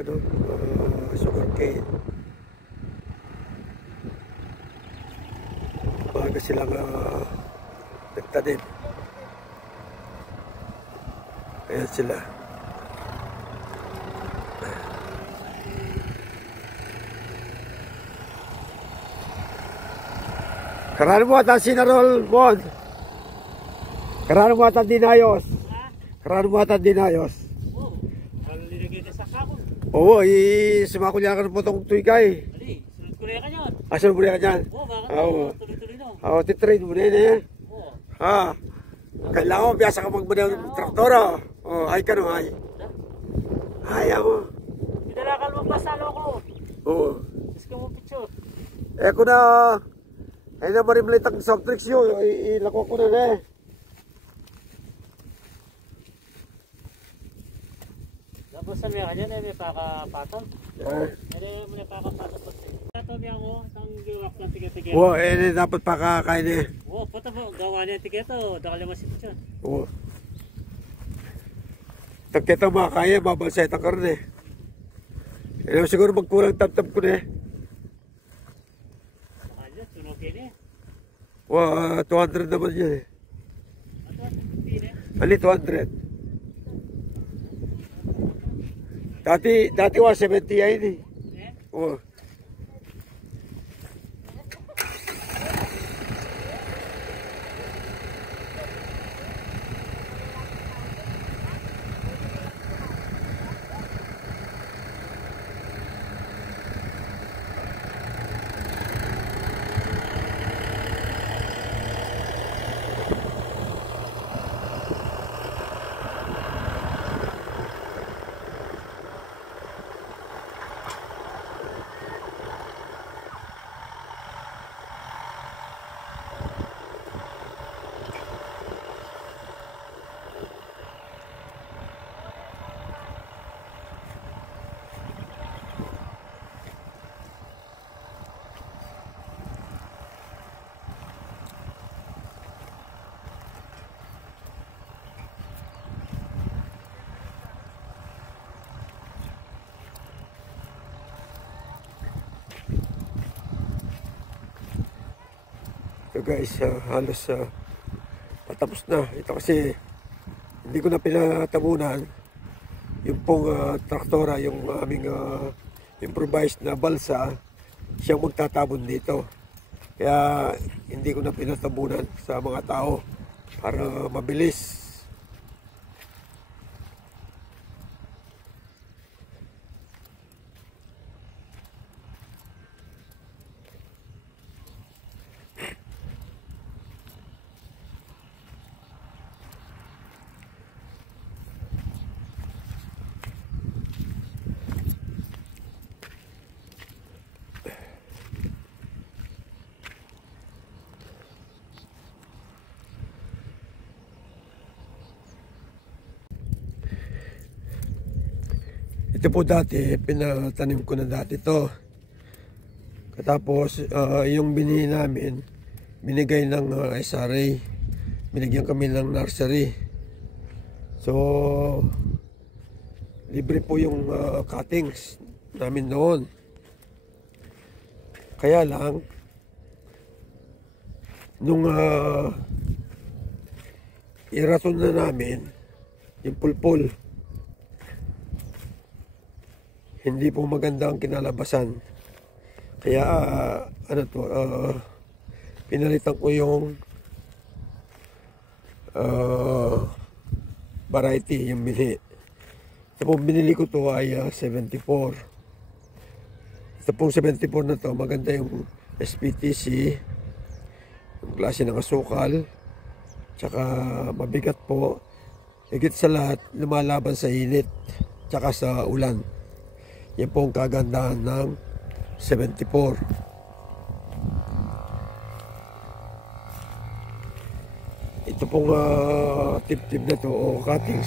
ano, sugarcane. Maaga silang nagtanim. Ayan sila. Karano mo ata sinarol mo? Karano mo ata dinayos? Karano mo ata dinayos? Oo, ano nilagay na sa kako? Oo, sumako niya ka ng potong tuykay. Ali, sunod ko rin ka niyan. Sunod mo rin ka dyan? Oo, bakit tuloy-tuloy na? Oo, titrain mo rin eh. Oo. Ha? Kailangan mo, biyasa ka magmanaw ng traktora. Oo, ay ka no, ay. Ay, ako. Pinalakal mo pasalo ko. Oo. Gusto ko mo picture. Eh, kung na, ay na marimlit ang soft drinks yun, ilako ko na eh. Tapos sa mga kanyan, may pakapatol. May pakapatol. Ito niya ako, ang giwak ng tiga-tiga. Oo, dapat pakakain eh. Oo, pata po, gawa niya tiga ito. Dakal yung masip siya. Oo. Tagkita makakaya, babalsay ang karne. Eh, siguro magkulang tab-tab ko na eh. Nakanya, sunogin eh. Oo, 200 naman yun eh. Ato, hindi eh. Ali, 200. Dati 170 ay ni. Oo. So guys, halos patapos na. Ito kasi hindi ko na pinatabunan yung pong traktora, yung aming improvised na balsa, siyang magtatabon dito. Kaya hindi ko na pinatabunan sa mga tao para mabilis. Ito po dati, pinatanim ko na dati to. Katapos, yung binili namin, binigay ng SRA. Binigyan kami ng nursery. So, libre po yung cuttings namin noon. Kaya lang, nung iraton na namin, yung pulpul, hindi po maganda ang kinalabasan. Kaya pinalitan ko yung variety, yung binili. Ito pong binili ko to ay 74. Ito pong 74 na to, maganda yung SPTC, yung klase ng asukal, tsaka mabigat po. Higit sa lahat, lumalaban sa init, tsaka sa ulan. Yan po ang kagandahan ng 74. Ito pong tip-tip na to o cuttings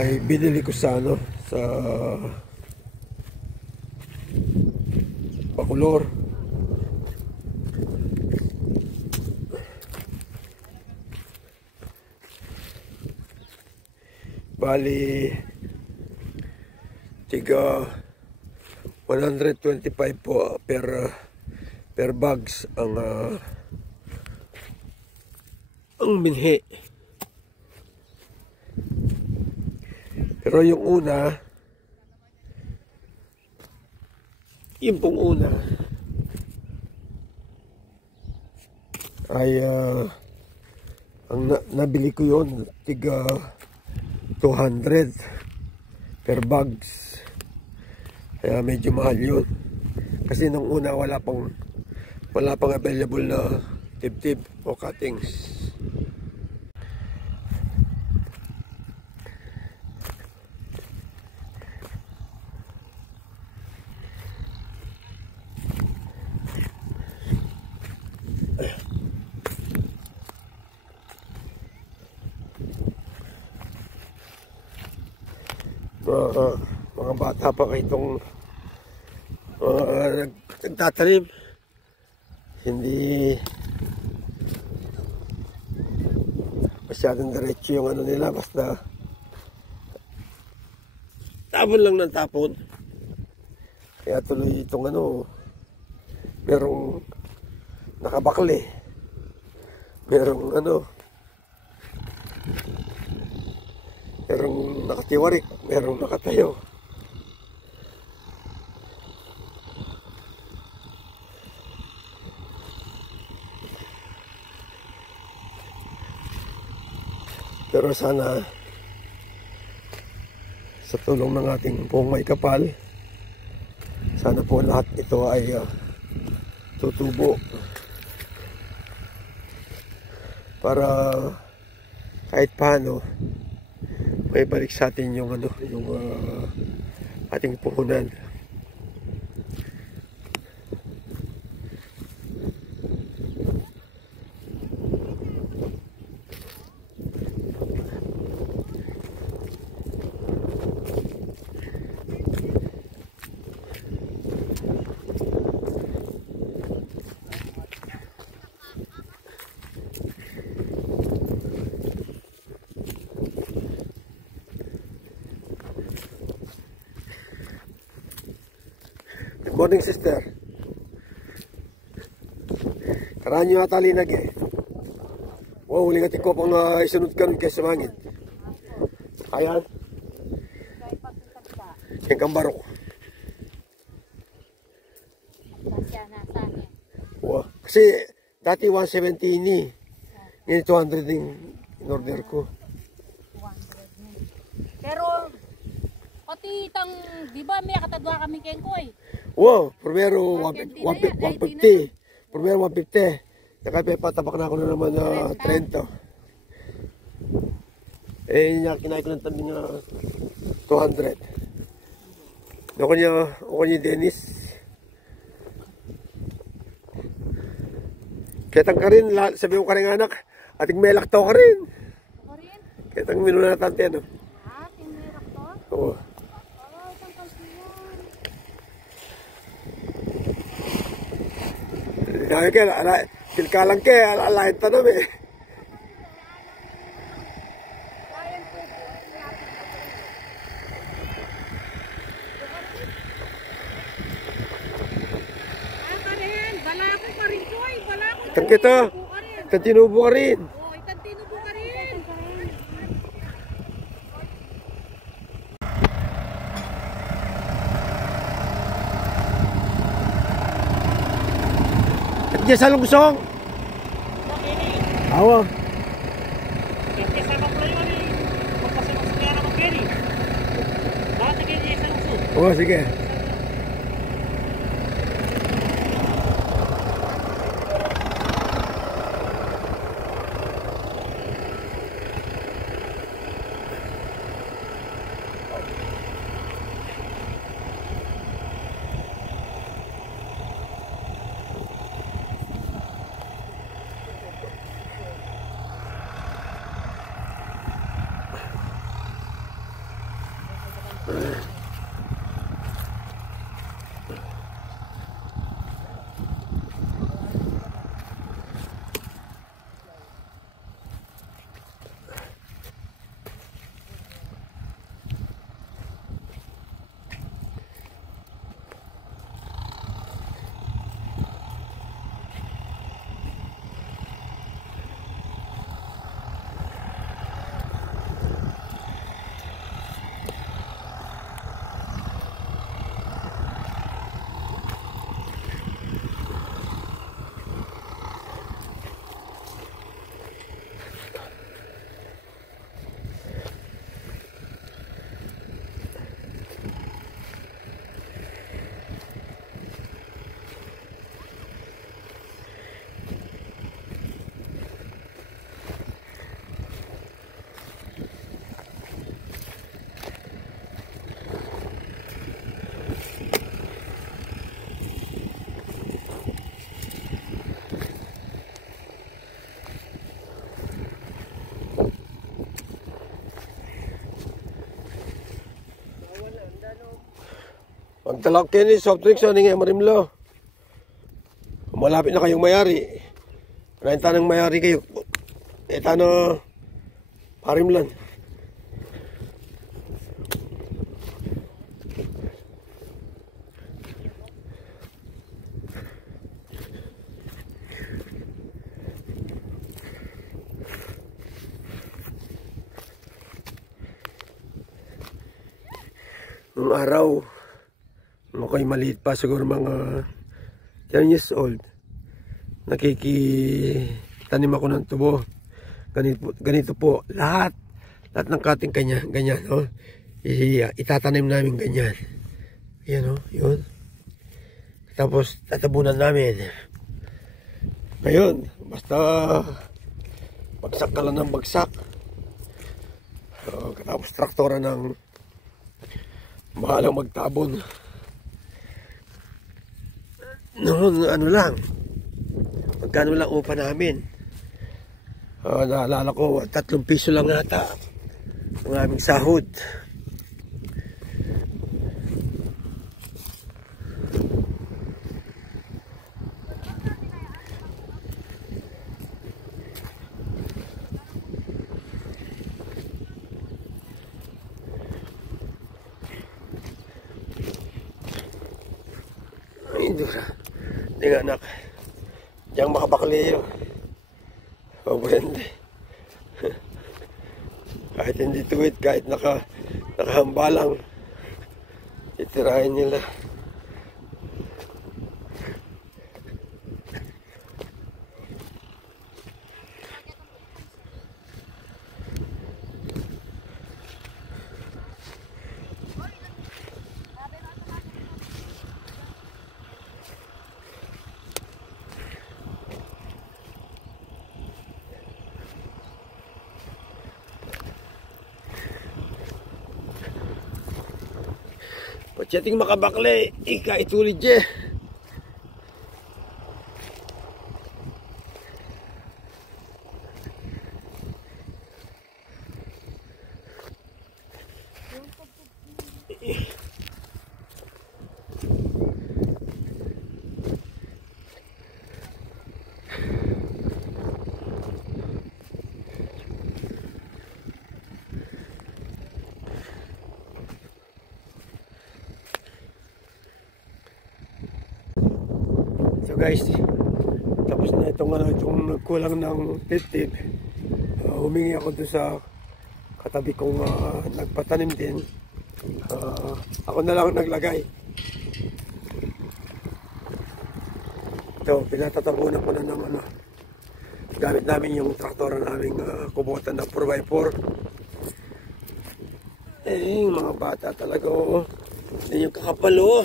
ay binili ko sa sa Bacolor. Bali tiga 125 po per bags ang binhi. Pero yung una, yung pong una ay nabili ko yun tiga 200 per bags. Kaya medyo mahal yun. Kasi nung una wala pang available na tip-tip o cuttings. Mga bata pa itong nagtatanim, hindi masyadong diretso yung ano nila, basta tapon lang ng tapon. Kaya tuloy itong merong nakabakli, merong merong nakatiwarik, merong nakatayo. Pero sana sa tulong ng ating pong may kapal, sana po lahat ito ay tutubo para kahit paano may balik sa atin yung ating puhunan. Good morning, sister. Karaan nyo ata linag eh. Wow, lingatin ko pang isunod ka nun kayo sa mangin. Ayan. Yan kang barok. Wow. Kasi dati 170 ni. Ngayon 200 din in order ko. Pero pati itang, di ba may katadwa kami kengkoy? Wow, primero 150. Primero 150. Saka patabak na ako na naman na 30. Eh, kinain ko ng tabi na 200. Ako niya Dennis. Ketang ka rin, sabi ko ka rin anak, ating may laktaw ka rin. Ako rin? Ketang minunatan tayo, no? Ah, tinirak to? Oo. Isang kalsiyan. Kaya kilkalang alahin tanam eh. Itang kita, itang tinubo ka rin. Oo, itang tinubo ka rin. At diyan sa lungsong. Awa. Kasi sa maplayo ni magpasamas kaya naman pwede. Bakit kaya sa uso? Oo, sige. Magtalak kayo ni soft drinks, ano nga marimlo. Malapit na kayong mayari. Kaya tanong mayari kayo. Tanong parimlan. Nung araw, ako'y maliit pa, siguro mga 10 years old. Nakikitanim ako ng tubo. Ganito po, lahat ng cutting kanya, ganyan, no? Itatanim namin ganyan. Yan, no? Yun. Tapos, tatabunan namin. Ngayon, basta bagsak ka lang ng bagsak. Tapos, traktora ng bahalang magtabon. Noon, ano lang, magkano lang upa namin. Naalala ko, 3 piso lang ata ang aming sahod. Hindi nga anak. Diyan makabakliyo. Pabrende. Kahit hindi tuwid, kahit nakahambalang, itirahin nila. Pagdating makabakle, ika itulid je. So guys, tapos na itong nagkulang ng tip-tip. Humingi ako doon sa katabi kong nagpatanim din. Ako na lang naglagay. Ito, pinatatabunan ko na ng gamit namin yung traktora naming kubutan na 4x4. Yung mga bata talaga, oh. Hindi yung kakapal, oh.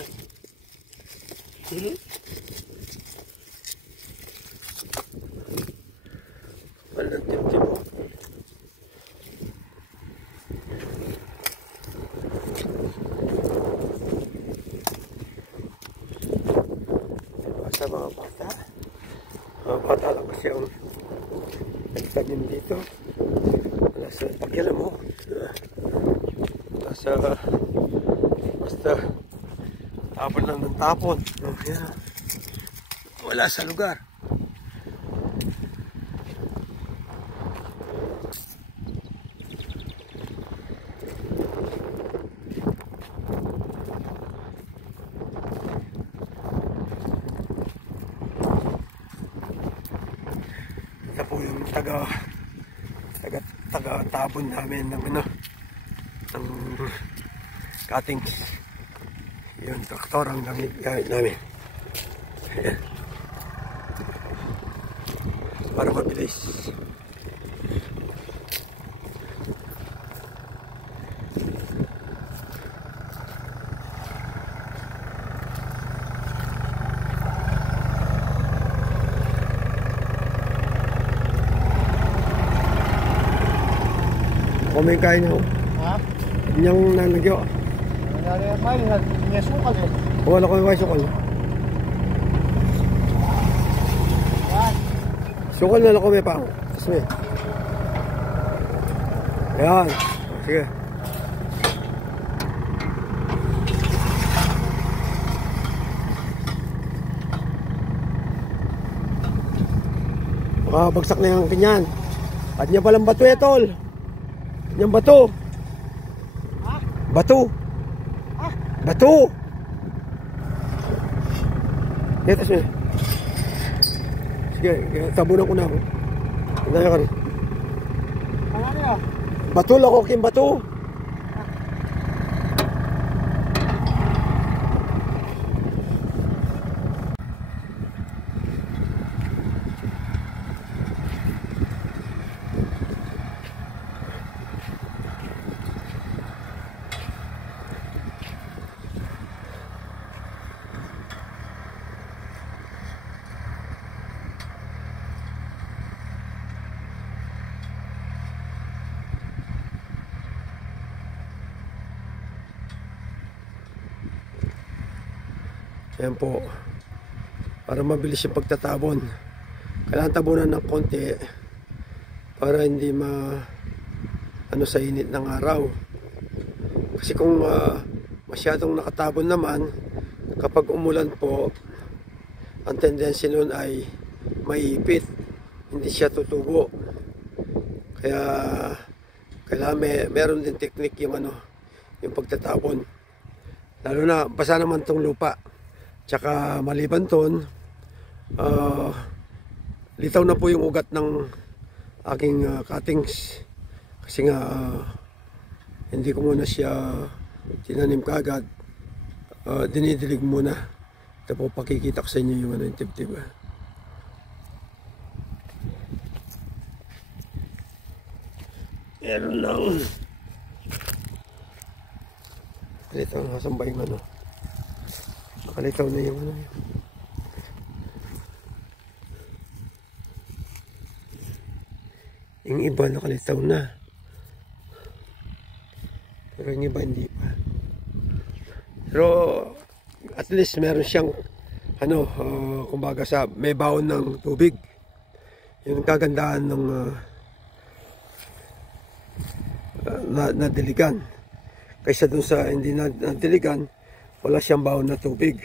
Walang tip-tip, oh. Sa mga bata. Mga bata lang kasi yung nagtanim dito. Wala sa pakialam mo. Basta tapon lang ng tapon. Wala sa lugar. Ito po yung taga-tabon namin ng ng cuttings. Yun, traktor ang gamit namin. Ayan. Para mabilis. Kung may kain nyo, Ha? niyang nalagyo. Nangyari ang may, nasukat eh. Wala ko yung sukal. Yan. Sukal na lang ko may pang. Kasme. Ayan. Sige. Bagsak na yung kanyan. Kanya palang bato eh, tol. Kanyang bato. Bato. Bato. Kaya siya. Sige, tabunan ko na ako. Hinaya ka rin. Ano niya? Bato lang ako, Kim, bato. Ayan po, para mabilis yung pagtatabon, kailangan tabunan ng konti para hindi sa init ng araw. Kasi kung masyadong nakatabon naman, kapag umulan po, ang tendency nun ay maiipit, hindi siya tutubo. Kaya kailangan meron din technique yung yung pagtatabon, lalo na basa naman tong lupa. Tsaka maliban ton, litaw na po yung ugat ng aking cuttings. Kasi nga hindi ko muna siya tinanim kagad. Dinidilig muna. Ito po, pakikita ko sa inyo yung yung tip-tip. Meron lang. Ito, nasambay yung nakalitaw na yung yung iba nakalitaw na, pero yung iba hindi pa. Pero at least meron siyang kumbaga may baon ng tubig. Yung kagandahan ng nadiligan kaysa dun sa hindi nadiligan, wala siyang baon na tubig.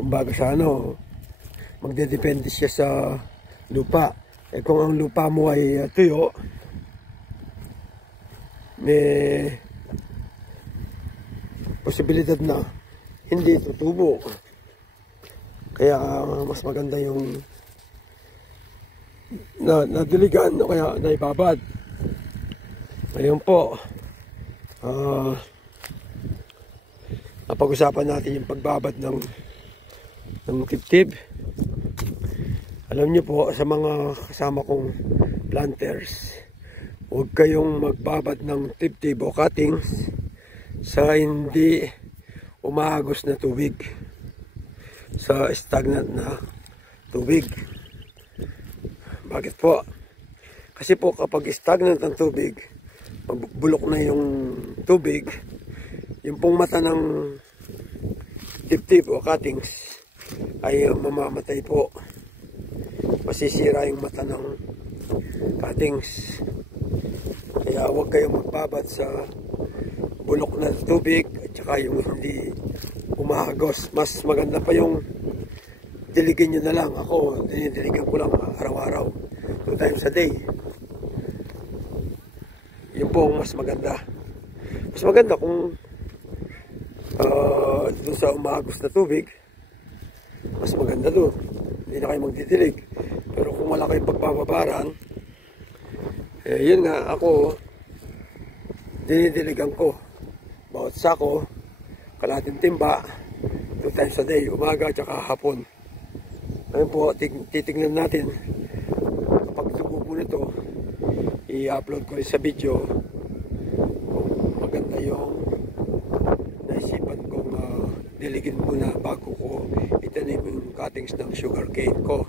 Kumbaga sa magdedepende siya sa lupa. Kung ang lupa mo ay tuyo, may posibilidad na hindi tutubo. Kaya mas maganda yung nadiligan o kaya naibabad. Ngayon po, napag-usapan natin yung pagbabad ng tip-tip. Alam niyo po, sa mga kasama kong planters, huwag kayong magbabad ng tip-tip o cuttings sa hindi umaagos na tubig, sa stagnant na tubig. Bakit po? Kasi po kapag stagnant ang tubig, magbulok na yung tubig, yung pong mata ng tip-tip o cuttings ay mamamatay po. Masisira yung mata ng cuttings. Kaya huwag kayong magbabad sa bulok na tubig at saka yung hindi umahagos. Mas maganda pa yung diligin nyo na lang. Ako, dinidiligan ko lang araw-araw, 2 times a day. Yun po ang mas maganda. Mas maganda kung doon sa umahagos na tubig, mas maganda doon. Hindi na kayo magdidilig. Pero kung wala kayong pagbababaran, yun nga, ako dinidiligan ko bawat sako, kalahating timba, 2 times a day, umaga at saka hapon. Ayun po, titignan natin kapag tubo po nito, i-upload ko rin sa video kung maganda yung naisipan kong diligin muna bago ko itanim yung cuttings ng sugarcane ko.